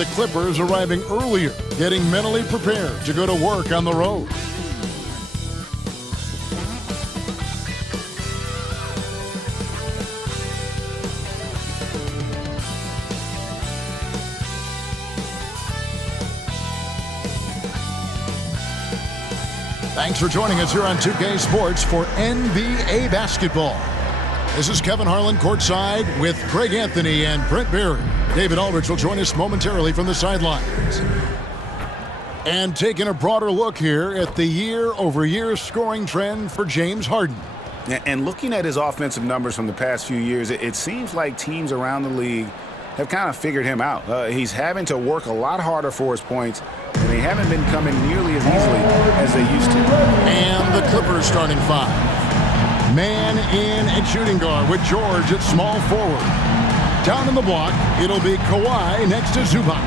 the Clippers arriving earlier, getting mentally prepared to go to work on the road. Thanks for joining us here on 2K Sports for NBA basketball. This is Kevin Harlan courtside with Greg Anthony and Brent Barry. David Aldridge will join us momentarily from the sidelines. And taking a broader look here at the year-over-year scoring trend for James Harden. And looking at his offensive numbers from the past few years, it seems like teams around the league have kind of figured him out. He's having to work a lot harder for his points, and they haven't been coming nearly as easily as they used to. And the Clippers starting five. Man in at shooting guard with George at small forward. Down in the block, it'll be Kawhi next to Zubac.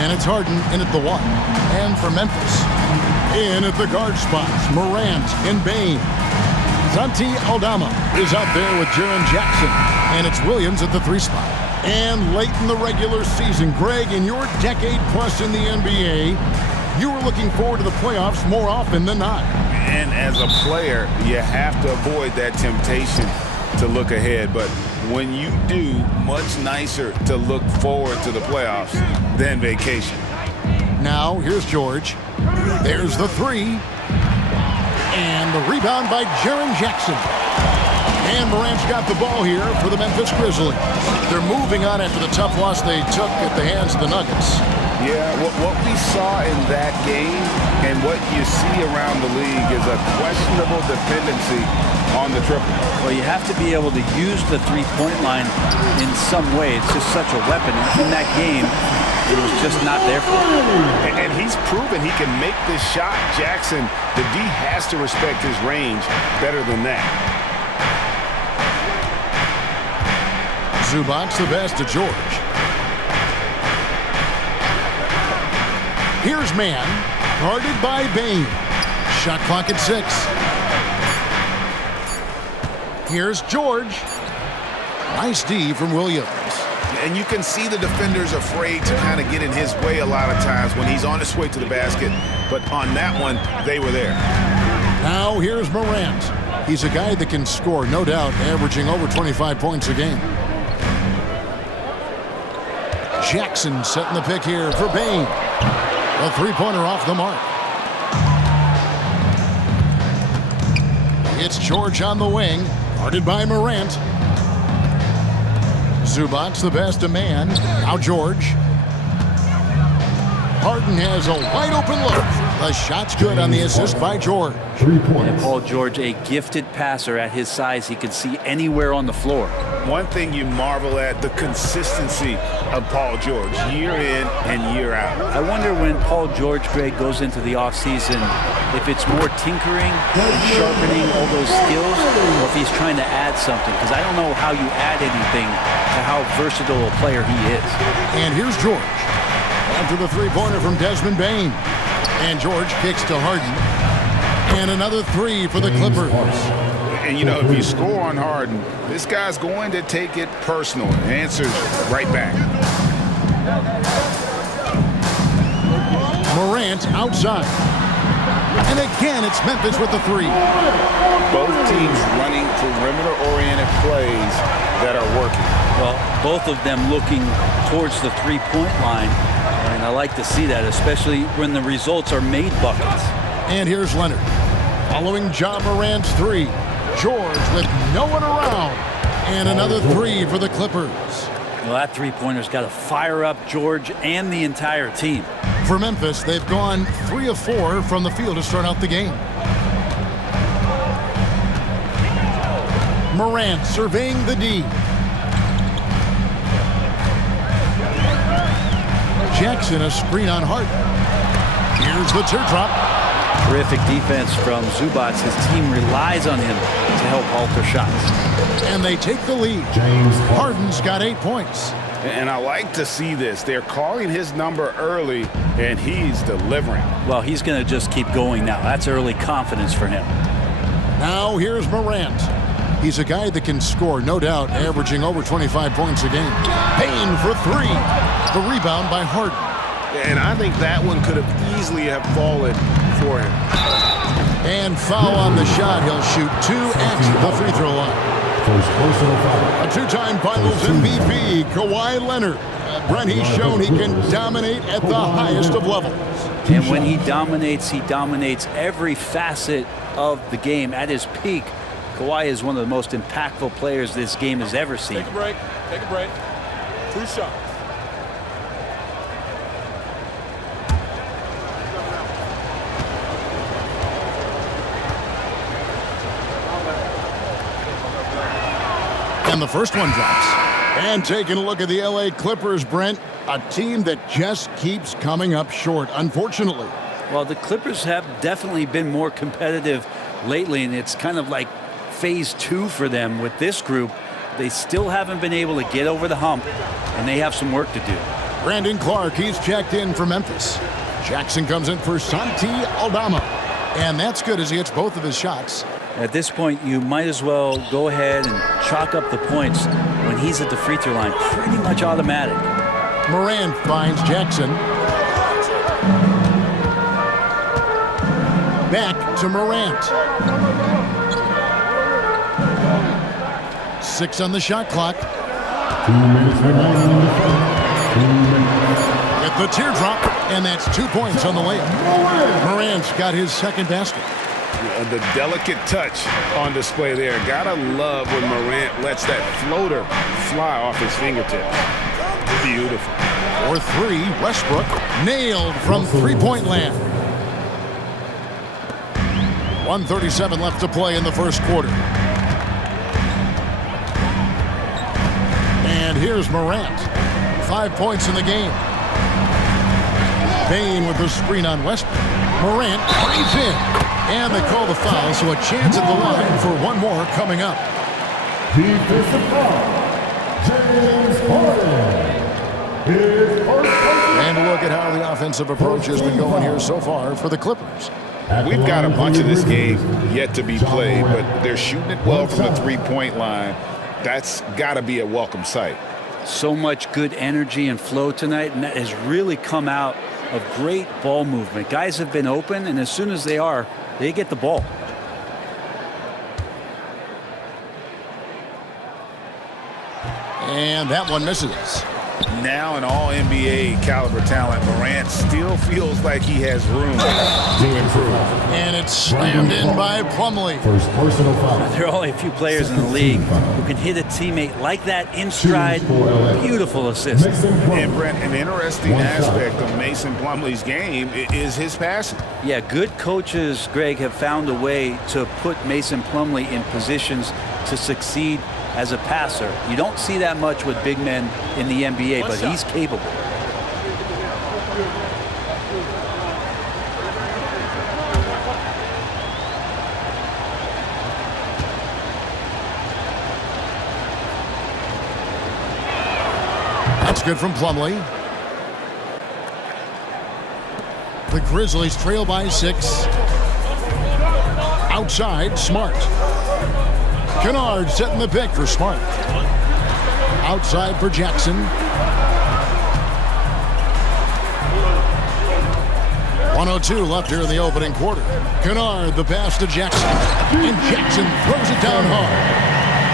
And it's Harden in at the one. And for Memphis, in at the guard spots, Morant and Bane. Santi Aldama is out there with Jaren Jackson. And it's Williams at the three spot. And late in the regular season, Greg, in your decade plus in the NBA, you were looking forward to the playoffs more often than not. And as a player, you have to avoid that temptation to look ahead. But when you do, much nicer to look forward to the playoffs than vacation. Now, here's George. There's the three. And the rebound by Jaren Jackson. And Morant's got the ball here for the Memphis Grizzlies. They're moving on after the tough loss they took at the hands of the Nuggets. Yeah, what we saw in that game and what you see around the league is a questionable dependency on the triple. Well, you have to be able to use the three-point line in some way. It's just such a weapon. In that game, it was just not there for him. And he's proven he can make this shot. Jackson, the D has to respect his range better than that. Zubac the best to George. Here's Man, guarded by Bane. Shot clock at 6. Here's George. Nice D from Williams. And you can see the defenders afraid to kind of get in his way a lot of times when he's on his way to the basket. But on that one, they were there. Now here's Morant. He's a guy that can score, no doubt, averaging over 25 points a game. Jackson setting the pick here for Bane. A three-pointer off the mark. It's George on the wing, guarded by Morant. Zubac the best of Man. Now George. Harden has a wide-open look. The shot's good on the assist by George. 3 points. And Paul George, a gifted passer at his size. He can see anywhere on the floor. One thing you marvel at, the consistency of Paul George, year in and year out. I wonder when Paul George, Greg, goes into the offseason, if it's more tinkering and sharpening all those skills, or if he's trying to add something. Because I don't know how you add anything to how versatile a player he is. And here's George. After the three-pointer from Desmond Bane. And George kicks to Harden. And another three for the Clippers. And, you know, if you score on Harden, this guy's going to take it personal and answers right back. Morant outside. And again, it's Memphis with the three. Both teams running perimeter-oriented plays that are working. Well, both of them looking towards the three-point line. And I like to see that, especially when the results are made buckets. And here's Leonard. Following John Morant's three. George with no one around. And another three for the Clippers. Well, that three-pointer's got to fire up George and the entire team. For Memphis, they've gone 3 of 4 from the field to start out the game. Morant surveying the D. Jackson a screen on Harden. Here's the teardrop. Terrific defense from Zubac. His team relies on him to help alter shots. And they take the lead. Harden's got 8 points. And I like to see this. They're calling his number early, and he's delivering. Well, he's going to just keep going now. That's early confidence for him. Now here's Morant. He's a guy that can score, no doubt, averaging over 25 points a game. Payne for three. The rebound by Harden. And I think that one could have easily have fallen for him. And foul on the shot. He'll shoot two at the free throw line. A two-time Finals MVP, Kawhi Leonard. Brent, he's shown he can dominate at the highest of levels. And when he dominates every facet of the game. At his peak, Kawhi is one of the most impactful players this game has ever seen. Take a break. Take a break. 2 shots. And the first one drops. And taking a look at the LA Clippers, Brent, a team that just keeps coming up short, unfortunately. Well, the Clippers have definitely been more competitive lately, and it's kind of like phase 2 for them with this group. They still haven't been able to get over the hump, and they have some work to do. Brandon Clark, he's checked in for Memphis. Jackson comes in for Santi Aldama. And that's good as he hits both of his shots. At this point, you might as well go ahead and chalk up the points when he's at the free throw line. Pretty much automatic. Morant finds Jackson. Back to Morant. 6 on the shot clock. 2 minutes remaining. Get the teardrop, and that's 2 points on the layup. Morant's got his second basket. The delicate touch on display there. Gotta love when Morant lets that floater fly off his fingertips. Beautiful. For 3, Westbrook nailed from three-point land. 1:37 left to play in the first quarter. And here's Morant. 5 points in the game. Payne with the screen on Westbrook. Morant drives in. And they call the foul, so a chance at the line for one more coming up. Defensive foul. James Harden. His first personal. And a look at how the offensive approach has been going here so far for the Clippers. We've got a bunch of this game yet to be played, but they're shooting it well from the three-point line. That's got to be a welcome sight. So much good energy and flow tonight, and that has really come out of great ball movement. Guys have been open, and as soon as they are, they get the ball. And that one misses. Now an all-NBA caliber talent, Morant still feels like he has room to improve. And it's slammed in by Plumlee. First personal foul. There are only a few players in the league who can hit a teammate like that in stride. Beautiful assist. And Brent, an interesting aspect of Mason Plumlee's game is his passing. Yeah, good coaches, Greg, have found a way to put Mason Plumlee in positions to succeed as a passer. You don't see that much with big men in the NBA, but he's capable. That's good from Plumlee. The Grizzlies trail by 6. Outside, Smart. Kennard setting the pick for Smart. Outside for Jackson. 1:02 left here in the opening quarter. Kennard, the pass to Jackson. And Jackson throws it down hard.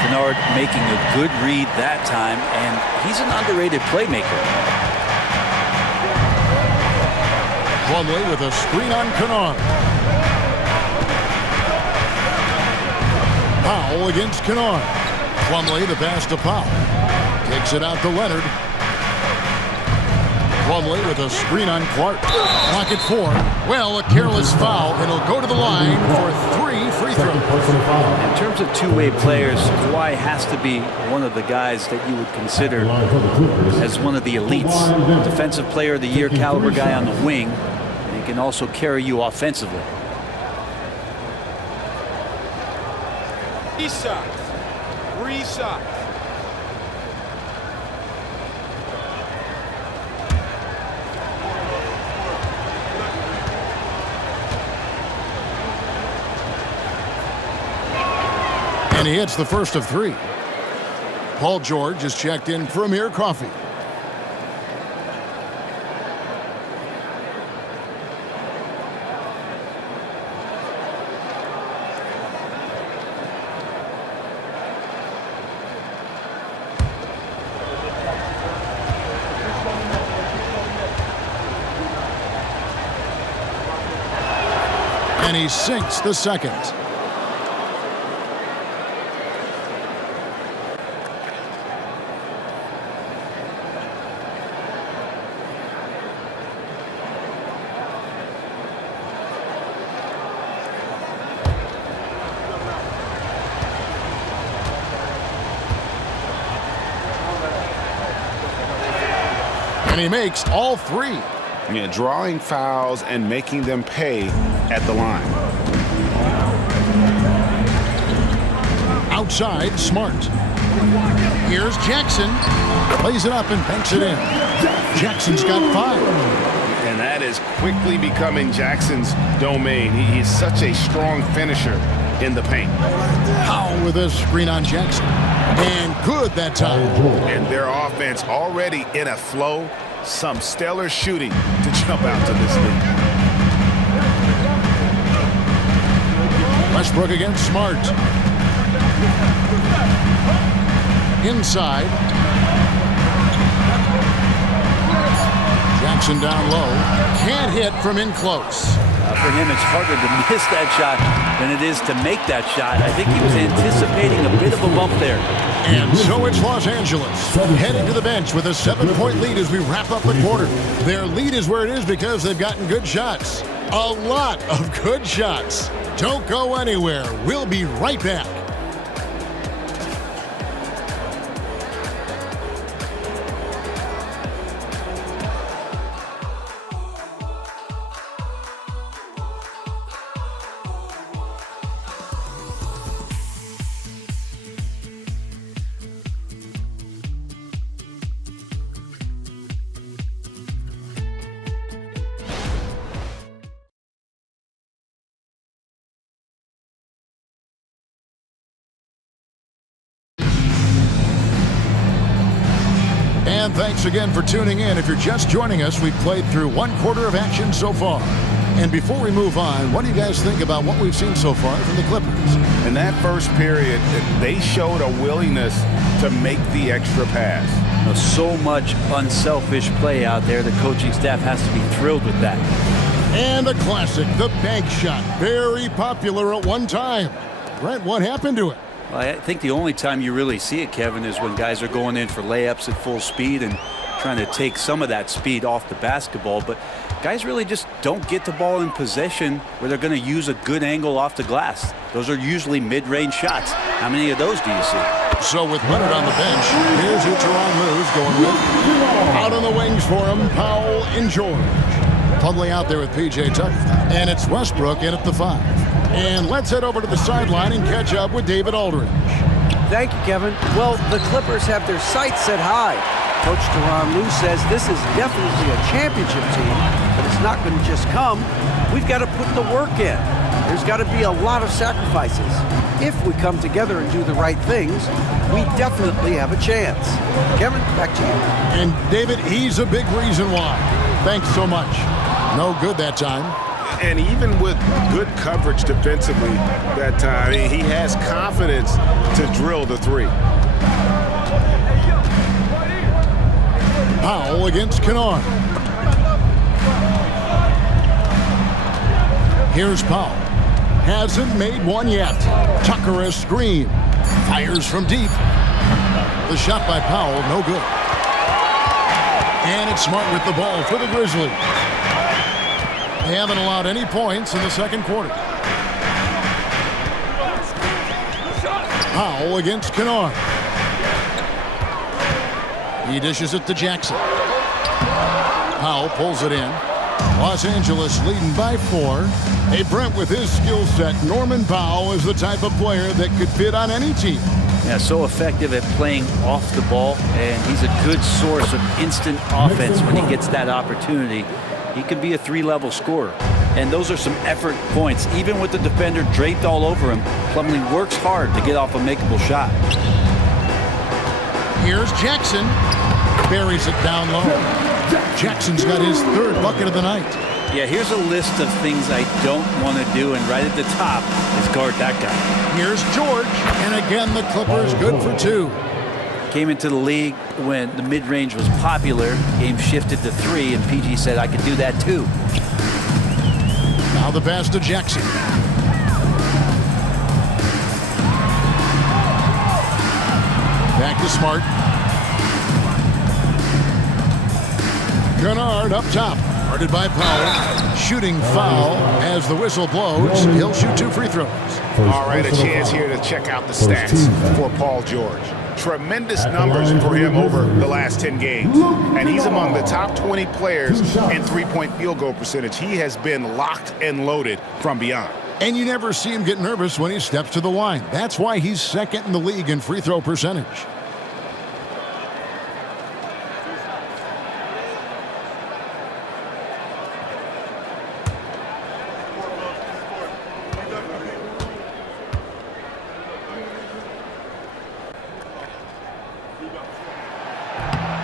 Kennard making a good read that time, and he's an underrated playmaker. Plumlee with a screen on Kennard. Powell against Kennard. Plumlee the pass to Powell. Takes it out to Leonard. Plumlee with a screen on Clark. Clock at 4. Well, a careless foul. It'll go to the line for 3 free throws. In terms of two-way players, Kawhi has to be one of the guys that you would consider as one of the elites. Defensive player of the year caliber guy on the wing. And he can also carry you offensively. 3 shots. 3 shots. And And he hits the first of 3. Paul George is checked in for Amir Coffey. And he sinks the second. And he makes all 3. Yeah, drawing fouls and making them pay at the line. Outside, Smart. Here's Jackson. Plays it up and banks it in. Jackson's got 5. And that is quickly becoming Jackson's domain. He's such a strong finisher in the paint. Powell with a screen on Jackson. And good that time. And their offense already in a flow. Some stellar shooting to jump out to this lead. Westbrook against Smart. Inside. Jackson down low. Can't hit from in close. For him, it's harder to miss that shot than it is to make that shot. I think he was anticipating a bit of a bump there. And so it's Los Angeles heading to the bench with a 7-point lead as we wrap up the quarter. Their lead is where it is because they've gotten good shots. A lot of good shots. Don't go anywhere. We'll be right back. And thanks again for tuning in. If you're just joining us, we've played through 1 quarter of action so far. And before we move on, what do you guys think about what we've seen so far from the Clippers? In that first period, they showed a willingness to make the extra pass. So much unselfish play out there. The coaching staff has to be thrilled with that. And a classic, the bank shot. Very popular at one time. Brent, what happened to it? Well, I think the only time you really see it, Kevin, is when guys are going in for layups at full speed and trying to take some of that speed off the basketball. But guys really just don't get the ball in possession where they're going to use a good angle off the glass. Those are usually mid-range shots. How many of those do you see? So with Leonard on the bench, here's who Tyronn Lue's going with. Out on the wings for him, Powell and George. Plumlee out there with P.J. Tucker. And it's Westbrook in at the 5. And let's head over to the sideline and catch up with David Aldridge. Thank you, Kevin. Well, the Clippers have their sights set high. Coach Tyronn Lue says this is definitely a championship team, but it's not going to just come. We've got to put the work in. There's got to be a lot of sacrifices. If we come together and do the right things, we definitely have a chance. Kevin, back to you. And David, he's a big reason why. Thanks so much. No good that time. And even with good coverage defensively that time, he has confidence to drill the 3. Powell against Kennard. Here's Powell. Hasn't made one yet. Tucker a screen. Fires from deep. The shot by Powell, no good. And it's Smart with the ball for the Grizzlies. They haven't allowed any points in the second quarter. Powell against Kennard. He dishes it to Jackson. Powell pulls it in. Los Angeles leading by 4. Hey, Brent, with his skill set, Norman Powell is the type of player that could fit on any team. Yeah, so effective at playing off the ball, and he's a good source of instant offense when he gets that opportunity. He could be a 3-level scorer. And those are some effort points. Even with the defender draped all over him, Plumlee works hard to get off a makeable shot. Here's Jackson. Buries it down low. Jackson's got his third bucket of the night. Yeah, here's a list of things I don't want to do, and right at the top is guard that guy. Here's George, and again the Clippers good for 2. Came into the league when the mid-range was popular. Game shifted to 3, and PG said I could do that too. Now the pass to Jackson. Back to Smart. Kennard up top. Guarded by Powell. Shooting foul as the whistle blows. He'll shoot 2 free throws. All right, a chance here to check out the stats for Paul George. Tremendous numbers for him over the last 10 games. And he's among the top 20 players in three-point field goal percentage. He has been locked and loaded from beyond. And you never see him get nervous when he steps to the line. That's why he's second in the league in free throw percentage.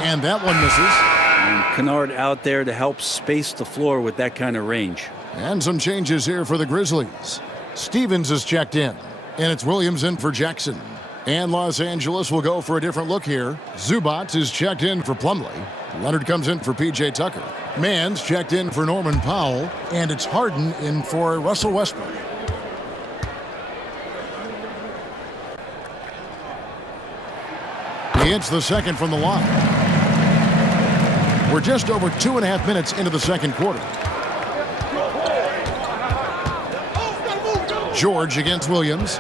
And that one misses. And Kennard out there to help space the floor with that kind of range. And some changes here for the Grizzlies. Stevens is checked in, and it's Williams in for Jackson. And Los Angeles will go for a different look here. Zubac is checked in for Plumlee. Leonard comes in for P.J. Tucker. Mann's checked in for Norman Powell. And it's Harden in for Russell Westbrook. He hits the second from the line. We're just over 2.5 minutes into the second quarter. George against Williams.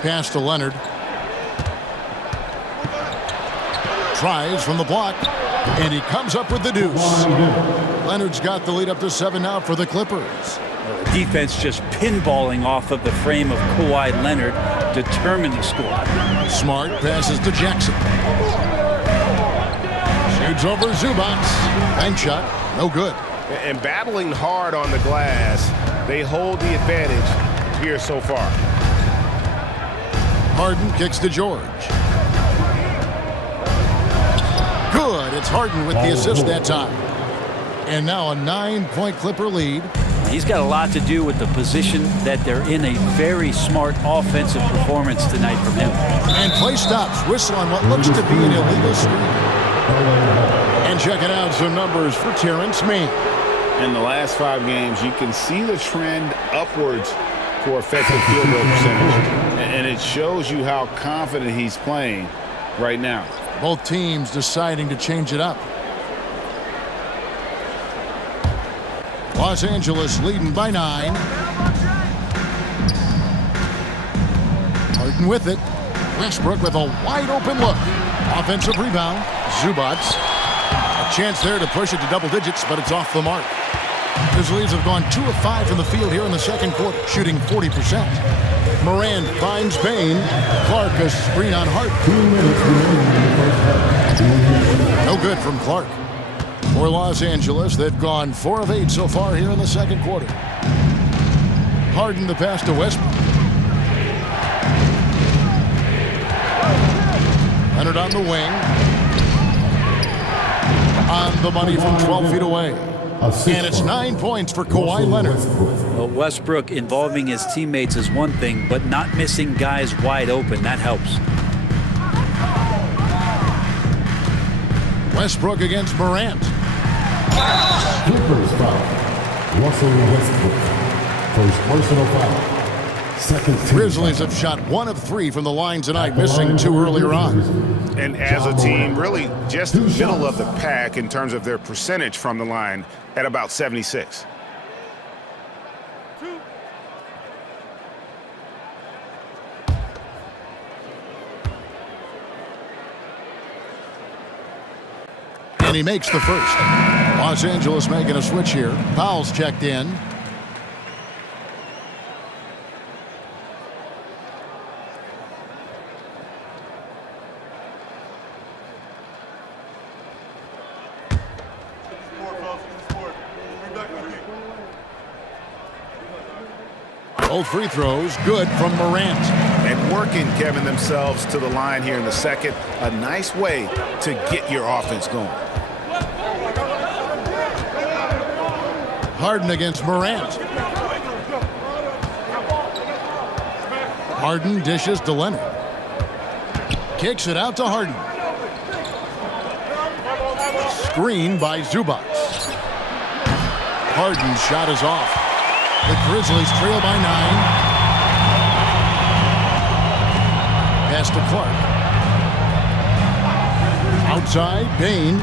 Pass to Leonard. Tries from the block. And he comes up with the deuce. Leonard's got the lead up to 7 now for the Clippers. The defense just pinballing off of the frame of Kawhi Leonard, determined to score. Smart passes to Jackson. Shoots over Zubac. Bank shot. No good. And battling hard on the glass, they hold the advantage here so far. Harden kicks to George. Good. It's Harden with the assist that time. And now a 9-point Clipper lead. He's got a lot to do with the position that they're in. A very smart offensive performance tonight from him. And play stops. Whistle on what looks to be an illegal screen. And checking out some numbers for Terrence Mann. In the last 5 games, you can see the trend upwards for effective field goal percentage. And it shows you how confident he's playing right now. Both teams deciding to change it up. Los Angeles leading by 9. Harden with it. Westbrook with a wide open look. Offensive rebound. Zubac. A chance there to push it to double digits, but it's off the mark. Grizzlies have gone 2 of 5 from the field here in the second quarter, shooting 40%. Morant finds Payne. Clark a screen on Hart. No good from Clark. For Los Angeles, they've gone 4 of 8 so far here in the second quarter. Harden the pass to Westbrook. Leonard on the wing. On the money from 12 feet away. And it's 9 points for Kawhi Leonard. Well, Westbrook involving his teammates is one thing, but not missing guys wide open, that helps. Westbrook against Morant. Clippers foul. Russell Westbrook. First personal foul. Second team Grizzlies have shot 1 of 3 from the line tonight, missing 2 earlier on. And as a team, really just middle of the pack in terms of their percentage from the line at about 76. And he makes the first. Los Angeles making a switch here. Powell's checked in. Both free throws good from Morant. And working, Kevin, themselves to the line here in the second. A nice way to get your offense going. Harden against Morant. Harden dishes to Leonard. Kicks it out to Harden. Screen by Zubac. Harden's shot is off. The Grizzlies trail by 9. Pass to Clark. Outside, Bane.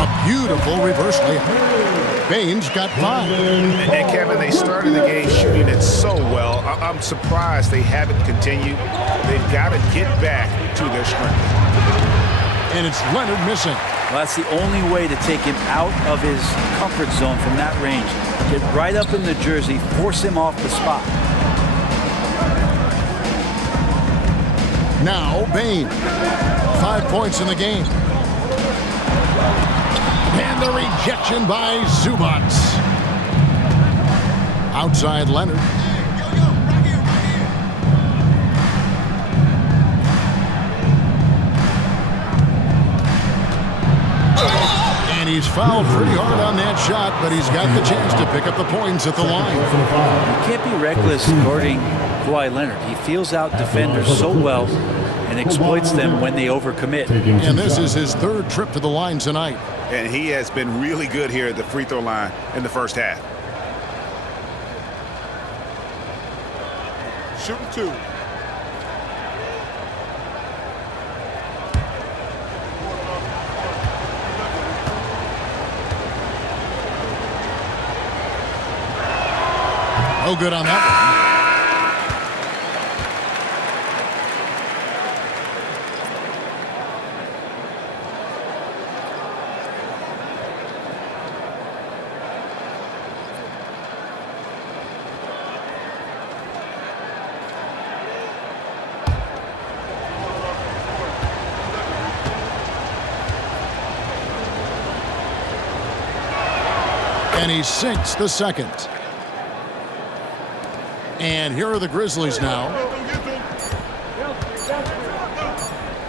A beautiful reverse layup. Bane's got 5. And Kevin, they started the game shooting it so well. I'm surprised they haven't continued. They've got to get back to their strength. And it's Leonard missing. Well, that's the only way to take him out of his comfort zone from that range. Get right up in the jersey, force him off the spot. Now Bane. 5 points in the game. And the rejection by Zubac. Outside Leonard. And he's fouled pretty hard on that shot, but he's got the chance to pick up the points at the line. You can't be reckless guarding Kawhi Leonard. He feels out defenders so well and exploits them when they overcommit. And this is his 3rd trip to the line tonight. And he has been really good here at the free throw line in the first half. Shooting 2. No good on that one. And he sinks the second. And here are the Grizzlies now.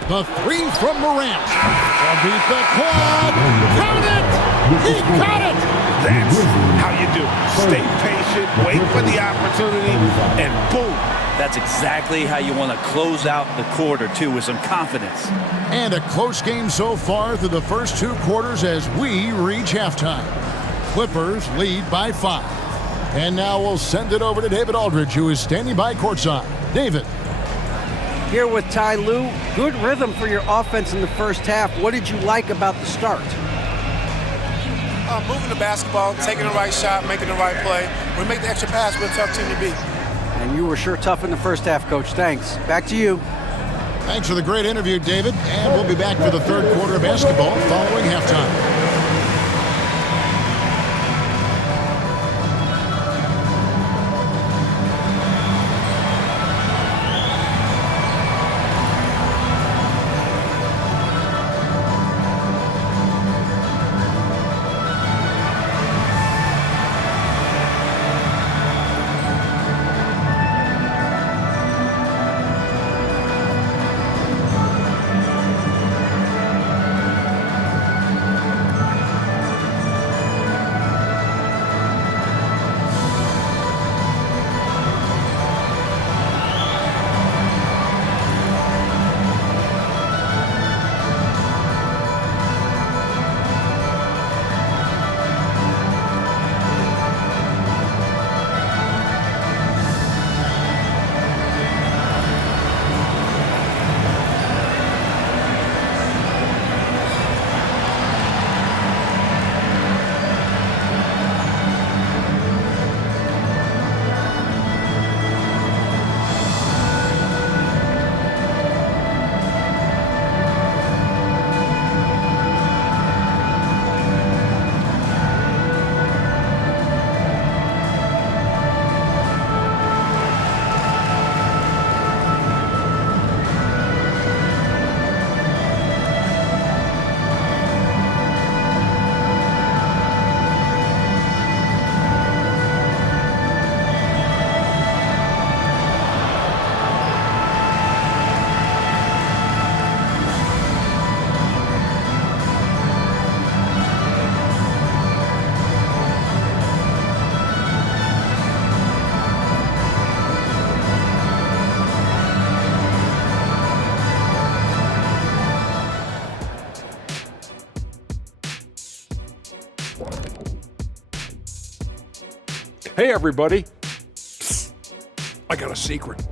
The 3 from Morant. Beat the clock. Count it! He got it! That's how you do it. Stay patient, wait for the opportunity, and boom. That's exactly how you want to close out the quarter, too, with some confidence. And a close game so far through the first 2 quarters as we reach halftime. Clippers lead by 5. And now we'll send it over to David Aldridge, who is standing by courtside. David. Here with Ty Lue. Good rhythm for your offense in the first half. What did you like about the start? Moving the basketball, taking the right shot, making the right play. We make the extra pass, we're a tough team to beat. And you were sure tough in the first half, Coach. Thanks. Back to you. Thanks for the great interview, David. And we'll be back for the 3rd quarter of basketball following halftime. Hey, everybody. I got a secret.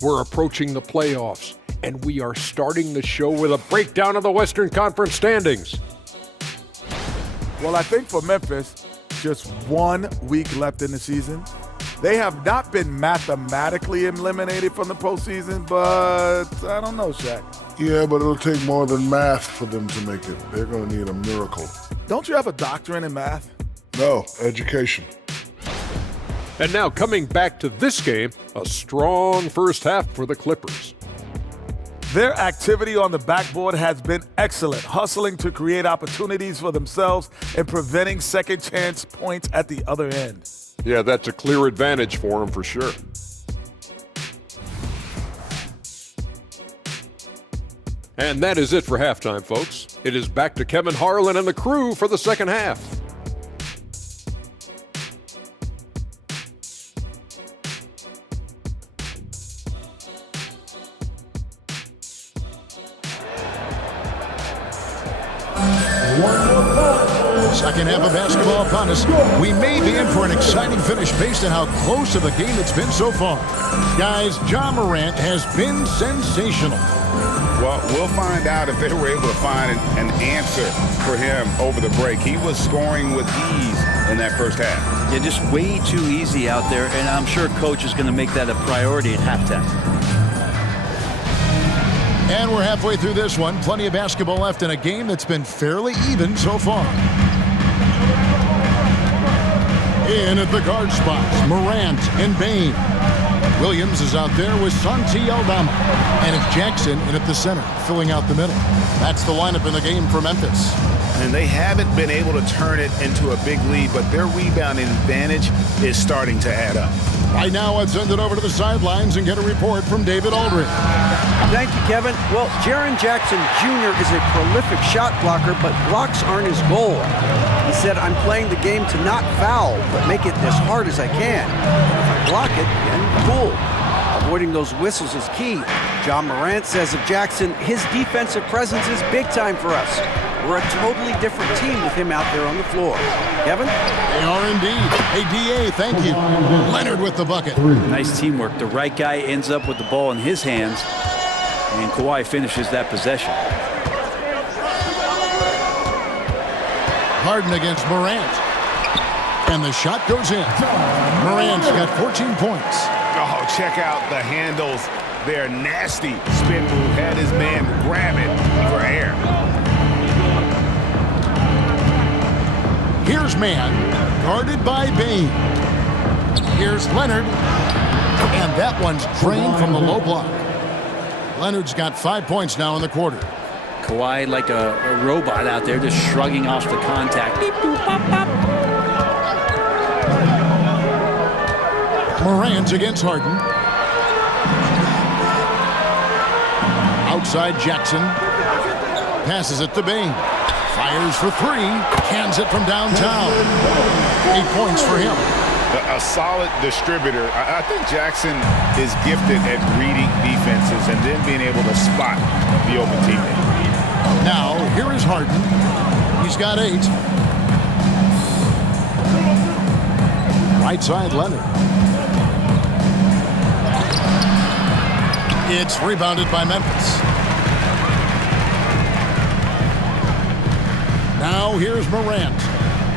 We're approaching the playoffs, and we are starting the show with a breakdown of the Western Conference standings. Well, I think for Memphis, just 1 week left in the season. They have not been mathematically eliminated from the postseason, but I don't know, Shaq. Yeah, but it'll take more than math for them to make it. They're going to need a miracle. Don't you have a doctorate in math? No, education. And now coming back to this game, a strong first half for the Clippers. Their activity on the backboard has been excellent, hustling to create opportunities for themselves and preventing second chance points at the other end. Yeah, that's a clear advantage for them for sure. And that is it for halftime, folks. It is back to Kevin Harlan and the crew for the second half. Second half of basketball upon us. We may be in for an exciting finish based on how close of a game it's been so far. Guys, Ja Morant has been sensational. Well, we'll find out if they were able to find an answer for him over the break. He was scoring with ease in that first half. Yeah, just way too easy out there, and I'm sure Coach is going to make that a priority at halftime. And we're halfway through this one. Plenty of basketball left in a game that's been fairly even so far. In at the guard spots, Morant and Bane. Williams is out there with Santi Aldama. And it's Jackson in at the center, filling out the middle. That's the lineup in the game for Memphis. And they haven't been able to turn it into a big lead, but their rebounding advantage is starting to add up. Right now, let's send it over to the sidelines and get a report from David Aldridge. Thank you, Kevin. Well, Jaren Jackson Jr. is a prolific shot blocker, but blocks aren't his goal. He said, I'm playing the game to not foul, but make it as hard as I can. If I block it, then cool. Avoiding those whistles is key. Ja Morant says of Jackson, his defensive presence is big time for us. We're a totally different team with him out there on the floor. Kevin? They are indeed. Hey, DA, thank you. Leonard with the bucket. Nice teamwork. The right guy ends up with the ball in his hands, and Kawhi finishes that possession. Harden against Morant. And the shot goes in. Morant's got 14 points. Oh, check out the handles. They're nasty. Spin move had his man grab it for air. Here's man, guarded by Bane. Here's Leonard. And that one's drained from the low block. Leonard's got 5 points now in the quarter. Kawhi like a robot out there just shrugging off the contact. Beep, boop, bop, bop. Morant against Harden. Outside Jackson. Passes it to Bane. Fires for three. Cans it from downtown. 8 points for him. A solid distributor. I think Jackson is gifted at reading defenses and then being able to spot the open teammate. Now, here is Harden. He's got 8. Right side, Leonard. It's rebounded by Memphis. Now, here's Morant.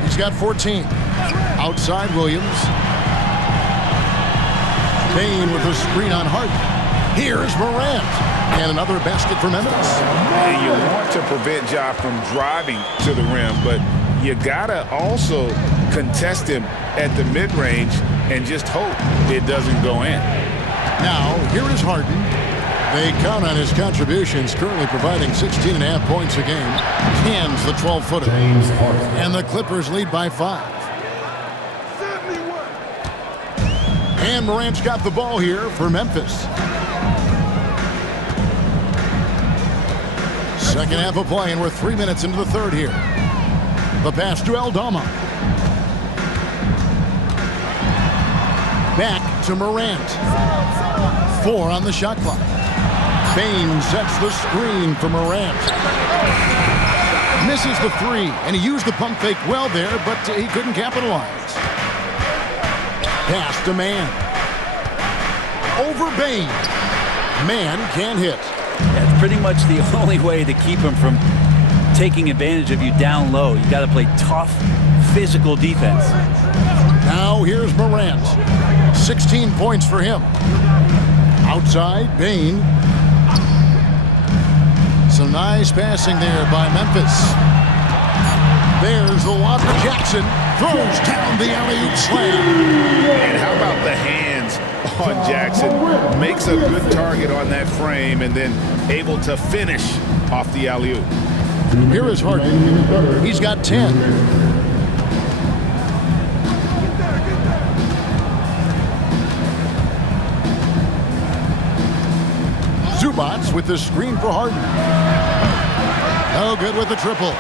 He's got 14. Outside, Williams. Bane with a screen on Harden. Here's Morant. And another basket for Memphis. And you want to prevent Ja from driving to the rim, but you gotta also contest him at the mid-range and just hope it doesn't go in. Now, here is Harden. They count on his contributions, currently providing 16.5 points a game. Cans the 12-footer. And the Clippers lead by 5. And Morant's got the ball here for Memphis. Second half of play, and we're 3 minutes into the third here. The pass to Aldama. Back to Morant. 4 on the shot clock. Bane sets the screen for Morant. Misses the 3, and he used the pump fake well there, but he couldn't capitalize. Pass to Man. Over Bain. Man can't hit. That's pretty much the only way to keep him from taking advantage of you down low. You got to play tough, physical defense. Now here's Morant. 16 points for him. Outside, Bain. Some nice passing there by Memphis. There's the lob to Jackson. Throws down the alley-oop slam. And how about the hands on Jackson? Makes a good target on that frame and then able to finish off the alley-oop. Here is Harden. He's got 10. Zubats with the screen for Harden. No good with the triple.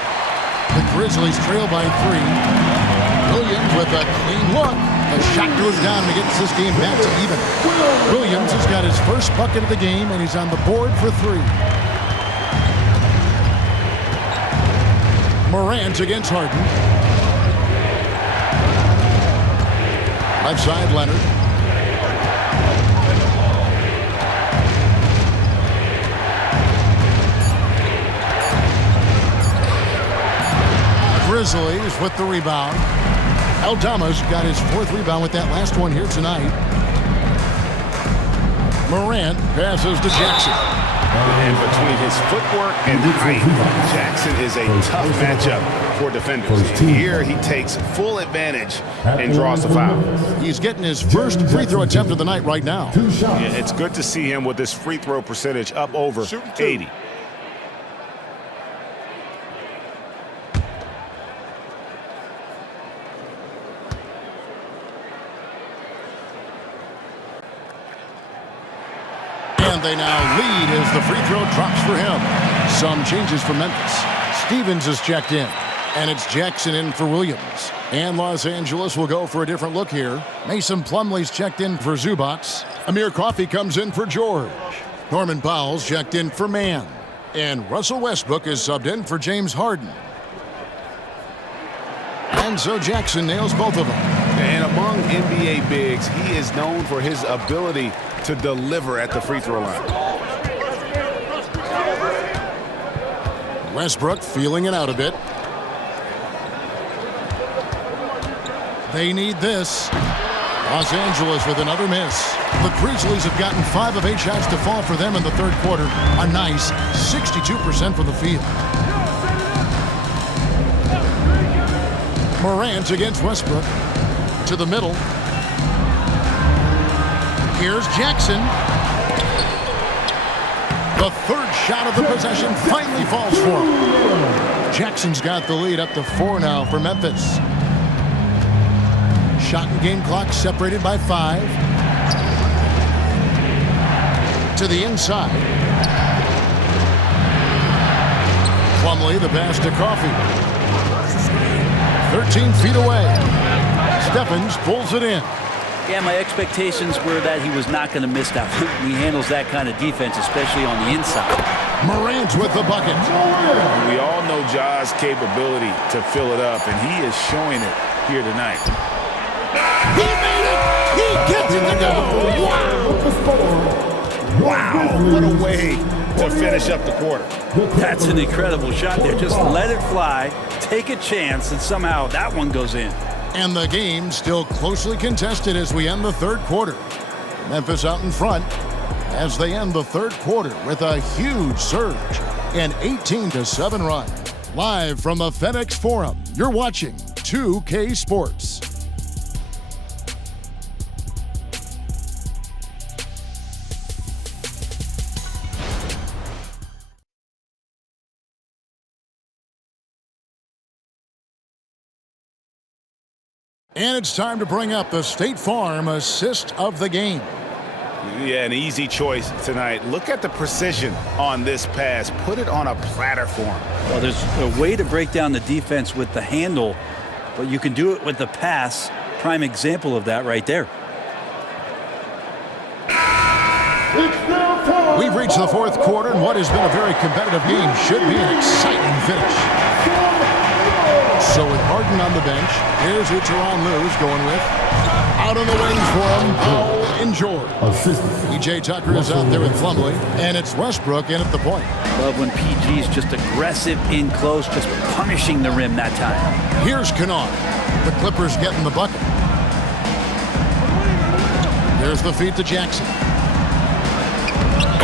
The Grizzlies trail by 3. Williams with a clean look. The shot goes down and he gets this game back to even. Williams has got his first bucket of the game and he's on the board for 3. Morant against Harden. Left side, Leonard. Grizzlies with the rebound. Aldama's got his 4th rebound with that last one here tonight. Morant passes to Jackson. And between his footwork and height, Jackson is a tough matchup for defenders. Here he takes full advantage and draws the foul. He's getting his first free throw attempt of the night right now. Yeah, it's good to see him with his free throw percentage up over 80. They now lead as the free throw drops for him. Some changes for Memphis. Stevens is checked in, and it's Jackson in for Williams. And Los Angeles will go for a different look here. Mason Plumlee's checked in for Zubats. Amir Coffey comes in for George. Norman Powell's checked in for Mann. And Russell Westbrook is subbed in for James Harden. And so Jackson nails both of them. And among NBA bigs, he is known for his ability to deliver at the free throw line. Westbrook feeling it out a bit. They need this. Los Angeles with another miss. The Grizzlies have gotten 5 of 8 shots to fall for them in the 3rd quarter. A nice 62% from the field. Morant against Westbrook. To the middle. Here's Jackson. The 3rd shot of the possession finally falls for him. Jackson's got the lead up to 4 now for Memphis. Shot and game clock separated by 5. To the inside. Plumlee, the pass to Coffey. 13 feet away. Stephens pulls it in. Yeah, my expectations were that he was not going to miss that. He handles that kind of defense, especially on the inside. Morant with the bucket. We all know Ja's capability to fill it up, and he is showing it here tonight. He made it! He gets it to go! Wow, what a way to finish up the quarter. That's an incredible shot there. Just let it fly, take a chance, and somehow that one goes in. And the game still closely contested as we end the 3rd quarter. Memphis out in front as they end the 3rd quarter with a huge surge. An 18-7 run. Live from the FedEx Forum, you're watching 2K Sports. And it's time to bring up the State Farm assist of the game. Yeah, an easy choice tonight. Look at the precision on this pass. Put it on a platter form. Well, there's a way to break down the defense with the handle, but you can do it with the pass. Prime example of that right there. We've reached the 4th quarter, and what has been a very competitive game should be an exciting finish. So with Harden on the bench, here's who Tyronn Lue's going with. Out on the wings for him, Powell and George. Assistant. P.J. Tucker is out there with Plumlee, and it's Westbrook in at the point. Love when PG's just aggressive in close, just punishing the rim that time. Here's Kennard. The Clippers getting the bucket. There's the feed to Jackson.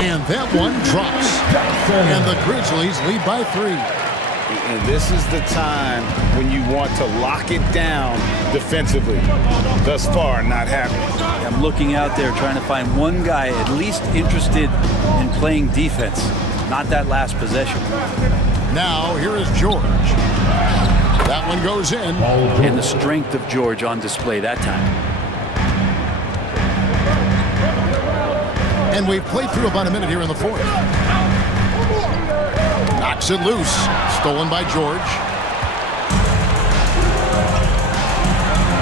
And that one drops. And the Grizzlies lead by 3. And this is the time when you want to lock it down defensively. Thus far, not happening. I'm looking out there trying to find one guy at least interested in playing defense, not that last possession. Now, here is George. That one goes in. And the strength of George on display that time. And we've played through about a minute here in the fourth. Knocks it loose. Stolen by George.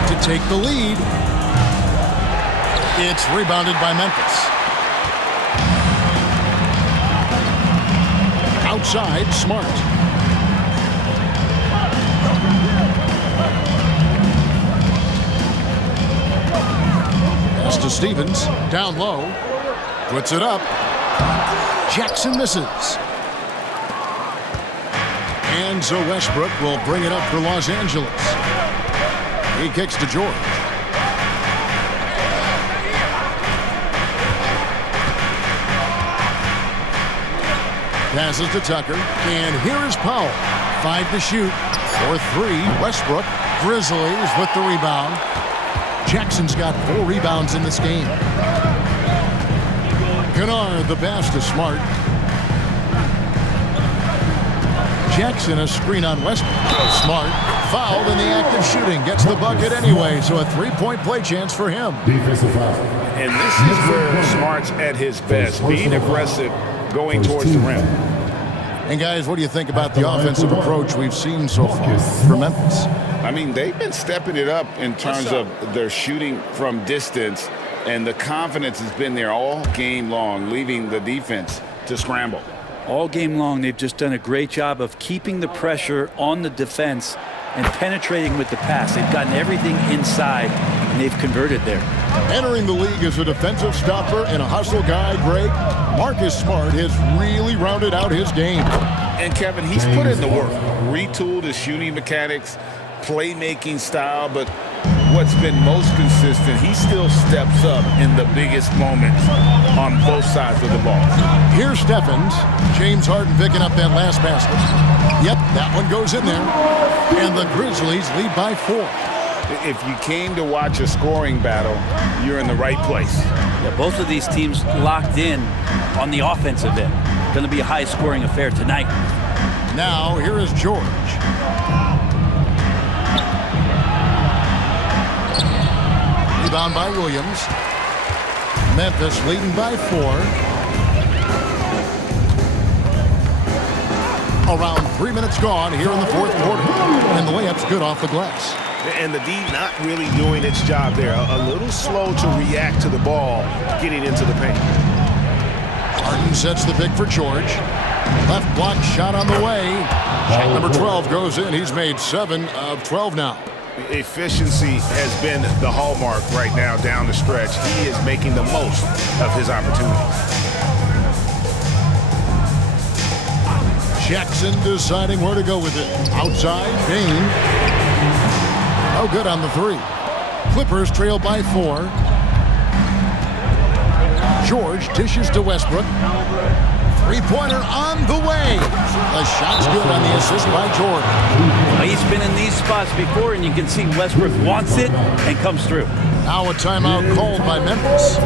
To take the lead. It's rebounded by Memphis. Outside, Smart. Pass to Stevens. Down low. Puts it up. Jackson misses. And so Westbrook will bring it up for Los Angeles. He kicks to George. Passes to Tucker. And here is Powell. 5 to shoot. For 3. Westbrook. Grizzlies with the rebound. Jackson's got 4 rebounds in this game. Kennard, the pass to Smart. Jackson, a screen on Westbrook. Smart, fouled in the act of shooting. Gets the bucket anyway, so a 3-point play chance for him. Defensive foul. And this is where Smart's at his best, being aggressive, going towards the rim. And guys, what do you think about the offensive approach we've seen so far for Memphis? I mean, they've been stepping it up in terms of their shooting from distance, and the confidence has been there all game long, leaving the defense to scramble. All game long, they've just done a great job of keeping the pressure on the defense and penetrating with the pass. They've gotten everything inside, and they've converted there. Entering the league as a defensive stopper and a hustle guy, Greg, Marcus Smart has really rounded out his game. And Kevin, he's put in the work, retooled his shooting mechanics, playmaking style, but what's been most consistent, he still steps up in the biggest moments on both sides of the ball. Here's Stephens. James Harden picking up that last basket. Yep, that one goes in there. And the Grizzlies lead by 4. If you came to watch a scoring battle, you're in the right place. Yeah, both of these teams locked in on the offensive end. Going to be a high-scoring affair tonight. Now, here is George. Rebound by Williams. Memphis leading by 4. Around 3 minutes gone here in the fourth quarter. And the layup's good off the glass. And the D not really doing its job there. A little slow to react to the ball getting into the paint. Harden sets the pick for George. Left block shot on the way. Shot number 12 goes in. He's made 7 of 12 now. Efficiency has been the hallmark right now down the stretch. He is making the most of his opportunities. Jackson deciding where to go with it. Outside, Bain. Oh, good on the 3. Clippers trail by 4. George dishes to Westbrook. 3-pointer on the way. The shot's good on the assist by George. He's been in these spots before, and you can see Westbrook wants it and comes through. Now a timeout called by Memphis.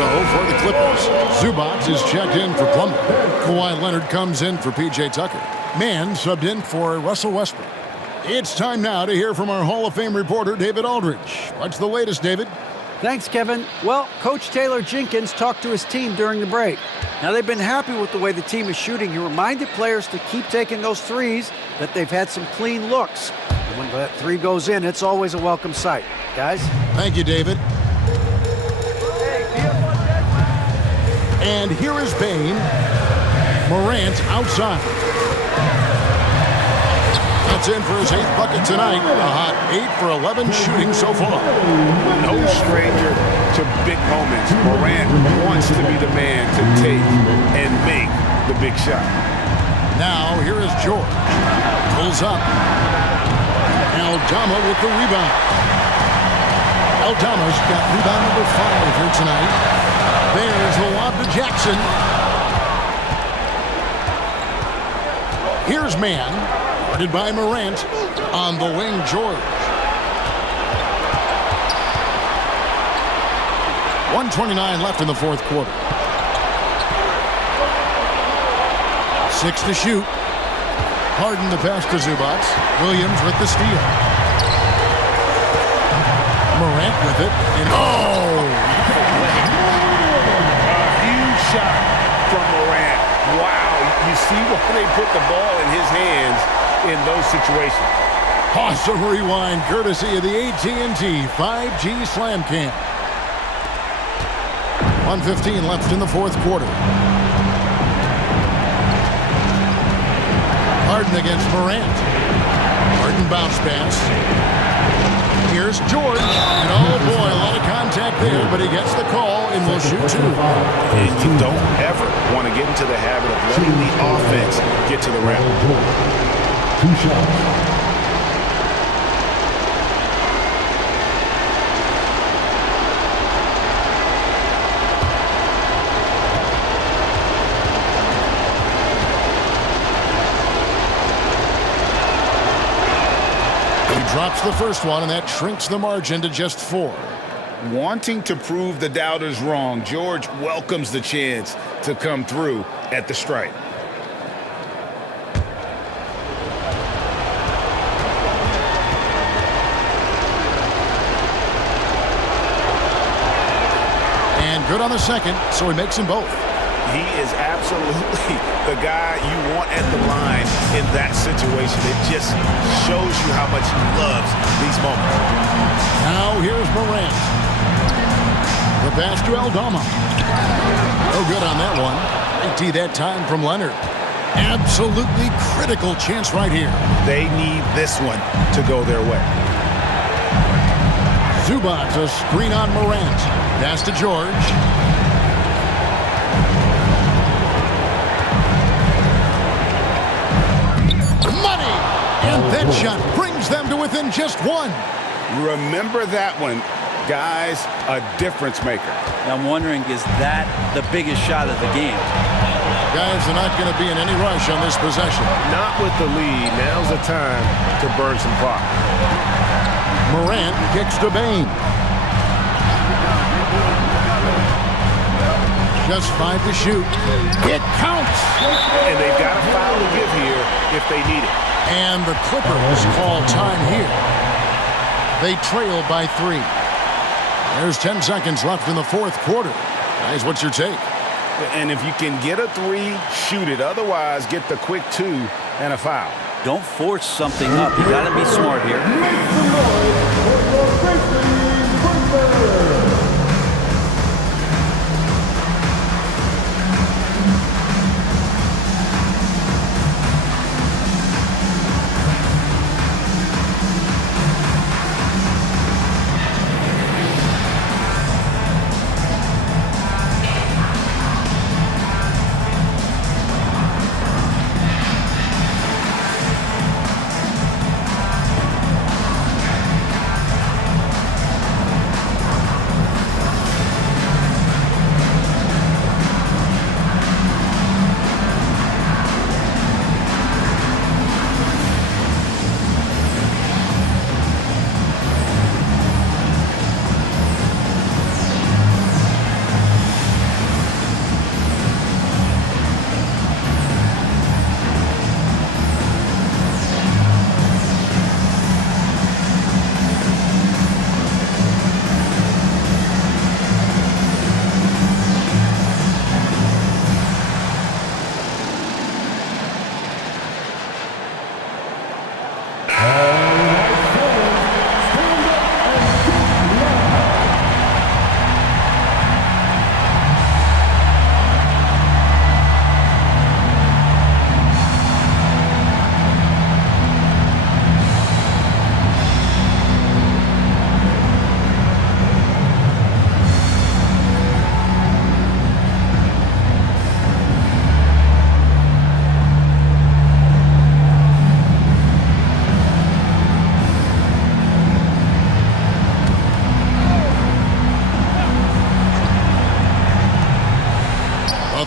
So for the Clippers, Zubac is checked in for Plumlee. Kawhi Leonard comes in for P.J. Tucker. Mann subbed in for Russell Westbrook. It's time now to hear from our Hall of Fame reporter, David Aldridge. What's the latest, David? Thanks, Kevin. Well, Coach Taylor Jenkins talked to his team during the break. Now, they've been happy with the way the team is shooting. He reminded players to keep taking those threes, that they've had some clean looks. And when that three goes in, it's always a welcome sight. Guys? Thank you, David. And here is Bain. Morant outside. That's in for his 8th bucket tonight. A hot 8 for 11 shooting so far. No stranger to big moments. Morant wants to be the man to take and make the big shot. Now here is George. Pulls up. Aldama with the rebound. Aldama's got rebound number 5 here tonight. There's the lob to Jackson. Here's Mann. Guarded by Morant. On the wing, George. 1:29 left in the fourth quarter. 6 to shoot. Harden the pass to Zubac. Williams with the steal. Morant with it. And A huge shot from Morant. Wow. You see why they put the ball in his hands in those situations. Awesome rewind courtesy of the AT&T 5G Slam Cam. 1:15 left in the fourth quarter. Harden against Morant. Harden bounce pass. Here's George. And oh boy, a lot of contact there, but he gets the call and will shoot 2. And you don't ever want to get into the habit of letting the offense get to the rim. 2 shots. Drops the first one, and that shrinks the margin to just 4. Wanting to prove the doubters wrong, George welcomes the chance to come through at the stripe. And good on the second, so he makes them both. He is absolutely the guy you want at the line in that situation. It just shows you how much he loves these moments. Now here's Morant. The pass to Aldama. No good on that one. IT that time from Leonard. Absolutely critical chance right here. They need this one to go their way. Zubac, a screen on Morant. Pass to George. And that shot brings them to within just 1. Remember that one, guys, a difference maker. I'm wondering, is that the biggest shot of the game? Guys are not going to be in any rush on this possession. Not with the lead. Now's the time to burn some clock. Morant kicks to Bain. Just 5 to shoot. It counts. And they've got a foul to give here if they need it. And the Clippers call time here. They trail by 3. There's 10 seconds left in the fourth quarter. Guys, what's your take? And if you can get a 3, shoot it. Otherwise, get the quick 2 and a foul. Don't force something up. You got to be smart here.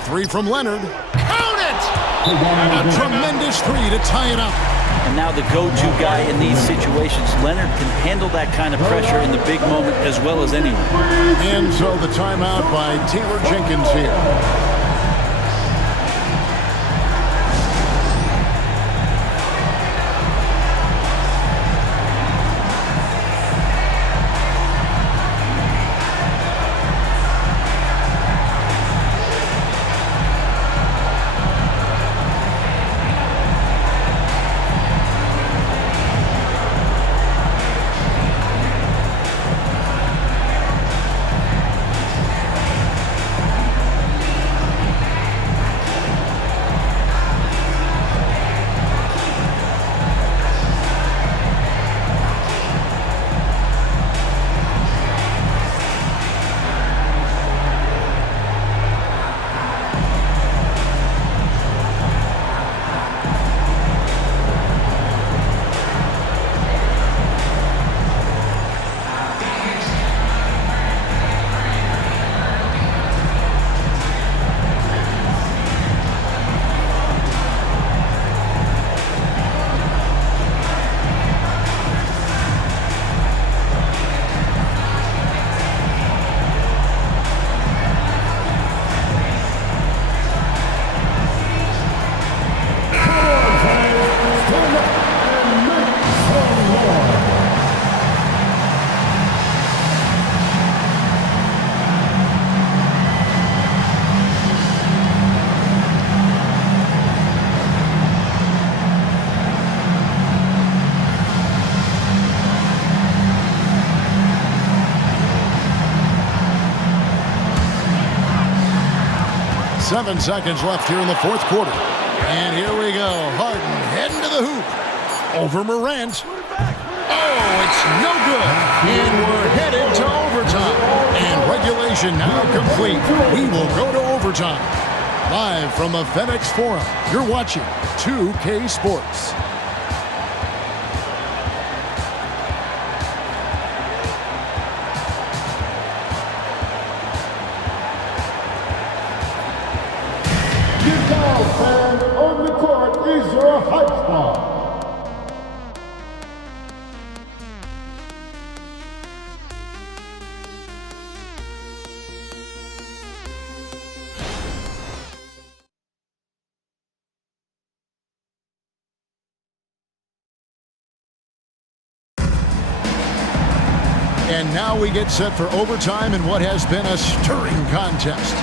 three from Leonard. Count it! A tremendous three to tie it up. And now the go-to guy in these situations. Leonard can handle that kind of pressure in the big moment as well as anyone. And so the timeout by Taylor Jenkins here. Seven seconds left here in the fourth quarter. And here we go. Harden heading to the hoop. Over Morant. Oh, it's no good. And we're headed to overtime. And regulation now complete. We will go to overtime. Live from the FedEx Forum, you're watching 2K Sports. And on the court is your hype squad. And now we get set for overtime in what has been a stirring contest.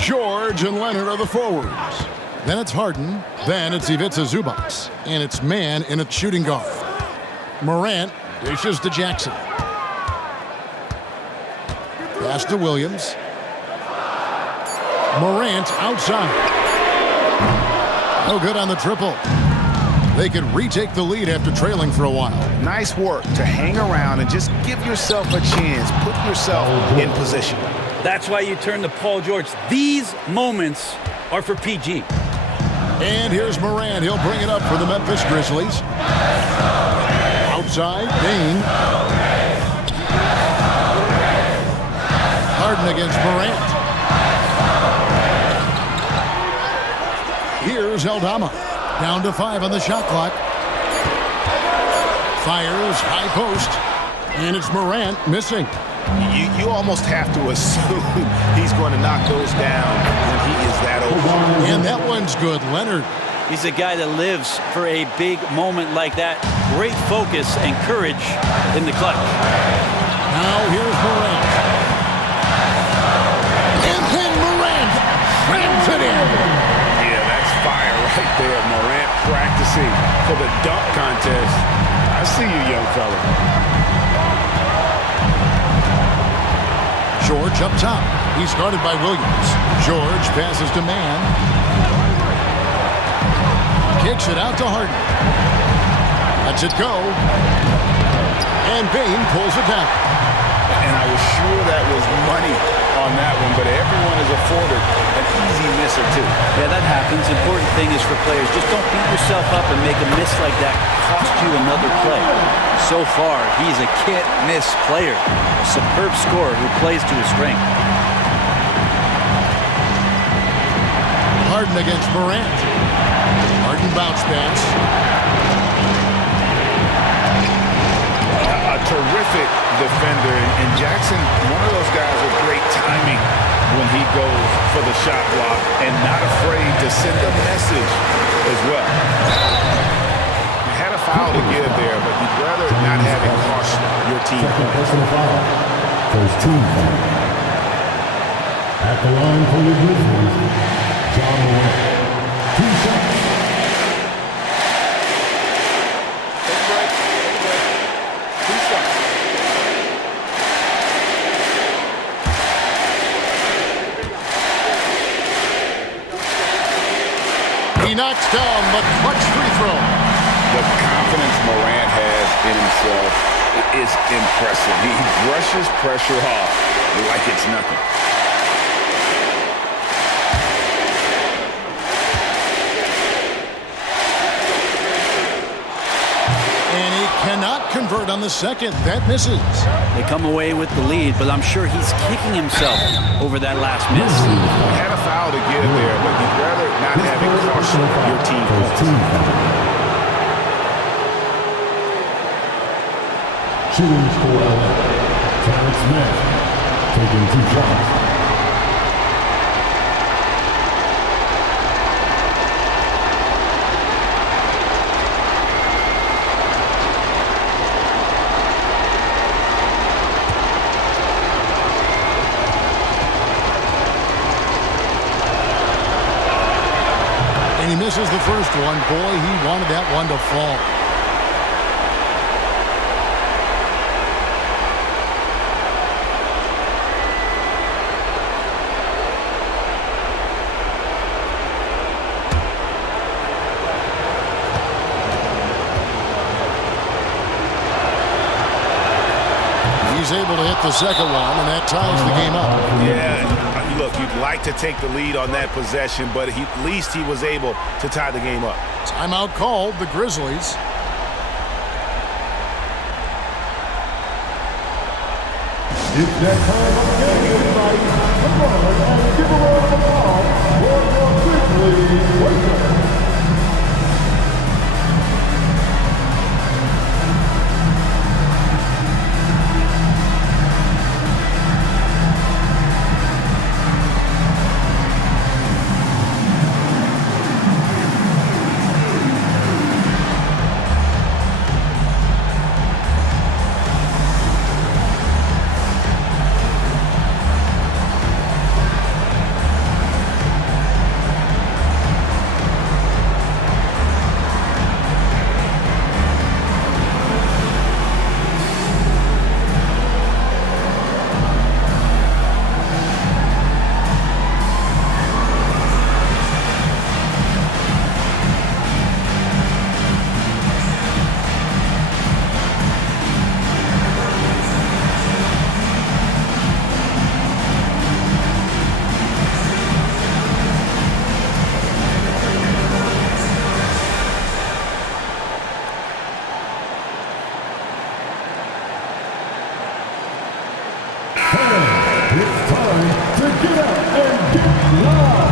George and Leonard are the forwards. Then it's Harden. Then it's Ivica Zubac. And it's man in a shooting guard. Morant dishes to Jackson. Pass to Williams. Morant outside. No good on the triple. They could retake the lead after trailing for a while. Nice work to hang around and just give yourself a chance. Put yourself in position. That's why you turn to Paul George. These moments are for PG. And here's Morant. He'll bring it up for the Memphis Grizzlies. Outside, Bain. Harden against Morant. Here's Aldama. Down to 5 on the shot clock. Fires, high post. And it's Morant missing. You almost have to assume he's going to knock those down when he is that open. And that one's good. Leonard. He's a guy that lives for a big moment like that. Great focus and courage in the clutch. Now here's Morant. And then Morant slams it in. Yeah, that's fire right there. Morant practicing for the dunk contest. I see you, young fella. George up top. He's guarded by Williams. George passes to man. Kicks it out to Harden. Lets it go. And Bain pulls it down. And I was sure that was money on that one, but everyone is afforded an easy miss or two. Yeah, that happens. Important thing is for players, just don't beat yourself up and make a miss like that cost you another play. So far, he's a can't-miss player. A superb scorer who plays to his strength. Harden against Morant. Harden bounce pass. A terrific defender, and Jackson, one of those guys with great timing when he goes for the shot block and not afraid to send a message as well. You had a foul to give there, but you'd rather not have it cost your team. Personal foul. First team foul. At the line for the Grizzlies, John Morant. 2 shots. Take a break. 2 shots. He knocks down the clutch free throw. The confidence Morant has in himself is impressive. He brushes pressure off like it's nothing. And he cannot convert on the second. That misses. They come away with the lead, but I'm sure he's kicking himself over that last miss. Had a foul to give there, but you'd rather not have it cost your team points. Shooting for LA. Terrence Smith taking 2 shots. And he misses the first one. Boy, he wanted that one to fall. He's able to hit the second one, and that ties the game up. Yeah, look, you'd like to take the lead on that possession, but at least he was able to tie the game up. Timeout called, the Grizzlies. It's that time of the game tonight. Come on and give a round of applause for your Grizzlies Lakers. It's time to get up and get loud.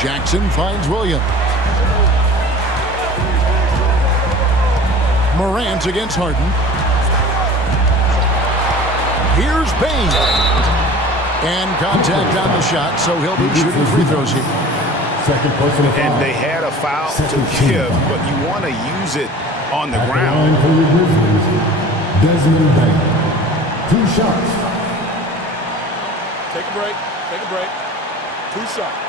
Jackson finds Williams. Morant against Harden. Here's Payne. And contact on the shot, so he'll be shooting free throws here. Second personal foul. And they had a foul to give, but you want to use it on the ground. For the Grizzlies, Desmond Bain. 2 shots. Take a break. Take a break. 2 shots.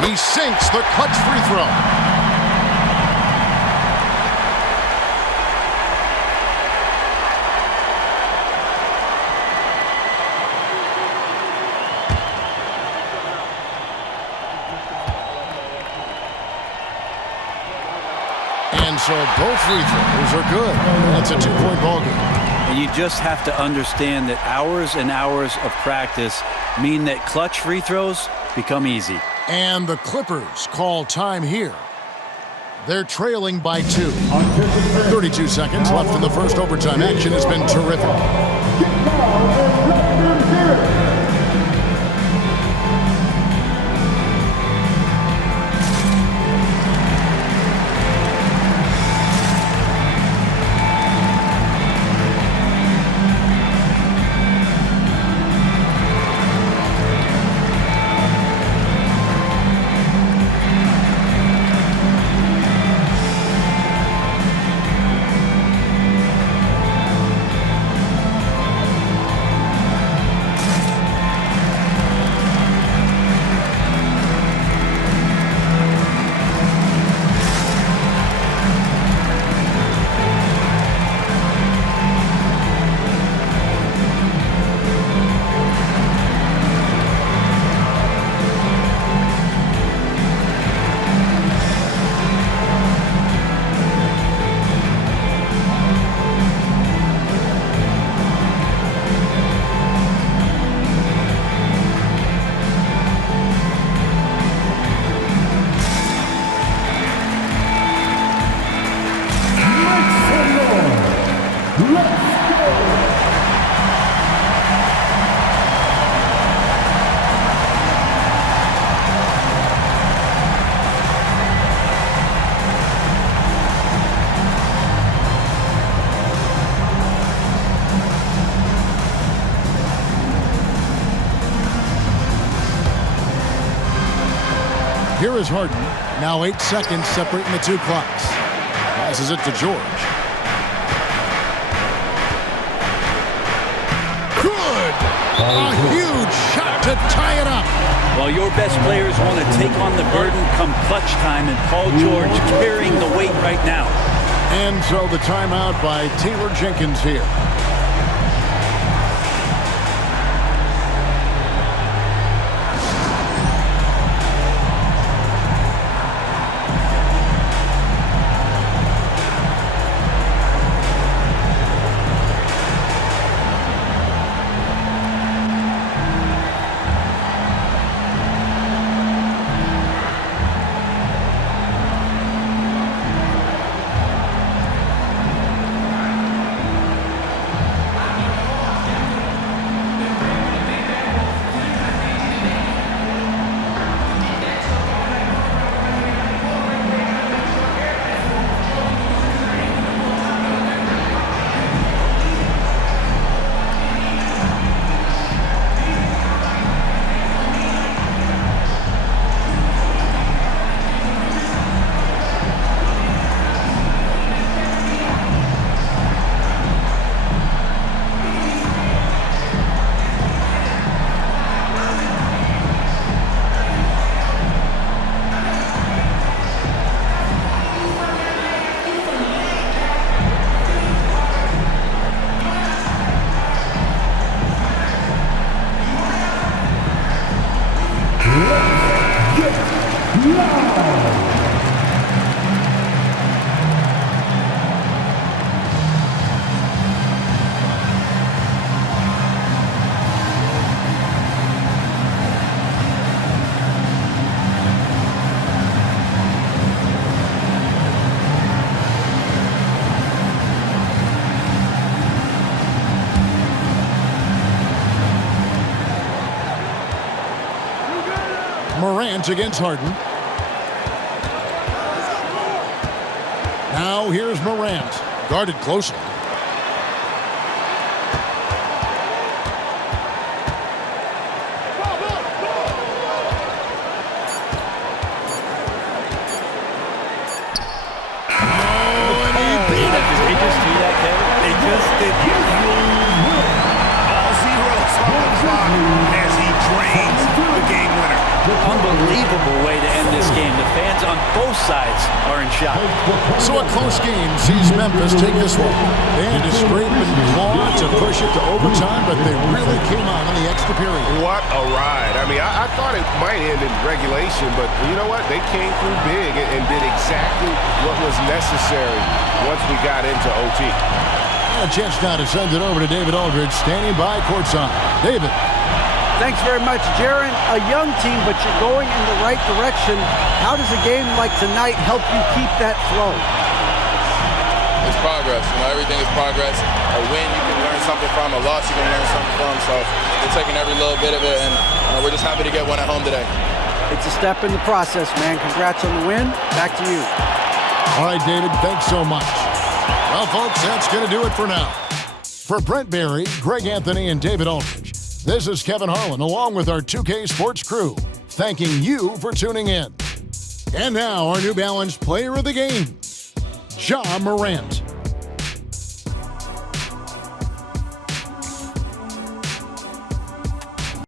He sinks the clutch free throw. And so both free throws are good. That's a 2-point ball game. And you just have to understand that hours and hours of practice mean that clutch free throws become easy. And the Clippers call time here. They're trailing by 2. 32 seconds left in the first overtime. Action has been terrific. Here is Harden. Now 8 seconds separating the 2 clocks. Passes it to George. Good! A huge shot to tie it up. Well, your best players want to take on the burden come clutch time, and Paul George carrying the weight right now. And so the timeout by Taylor Jenkins here. Morant against Harden. Now here's Morant, guarded closely. just did all zeros on the clock as he drains the game winner. Unbelievable way to end this game. The fans on both sides are in shock. So a close game sees Memphis take this one. They had to scrape and claw to push it to overtime, but they really came on in the extra period. What a ride. I mean, I thought it might end in regulation, but you know what? They came through big and did exactly what was necessary once we got into OT. A chance now to send it over to David Aldridge, standing by courtside. David. Thanks very much, Jaron. A young team, but you're going in the right direction. How does a game like tonight help you keep that flow? It's progress. Everything is progress. A win you can learn something from. A loss you can learn something from. So we're taking every little bit of it, and we're just happy to get one at home today. It's a step in the process, man. Congrats on the win. Back to you. All right, David, thanks so much. Well, folks, that's going to do it for now. For Brent Barry, Greg Anthony, and David Aldridge, this is Kevin Harlan, along with our 2K Sports crew, thanking you for tuning in. And now, our New Balance Player of the Game, Ja Morant.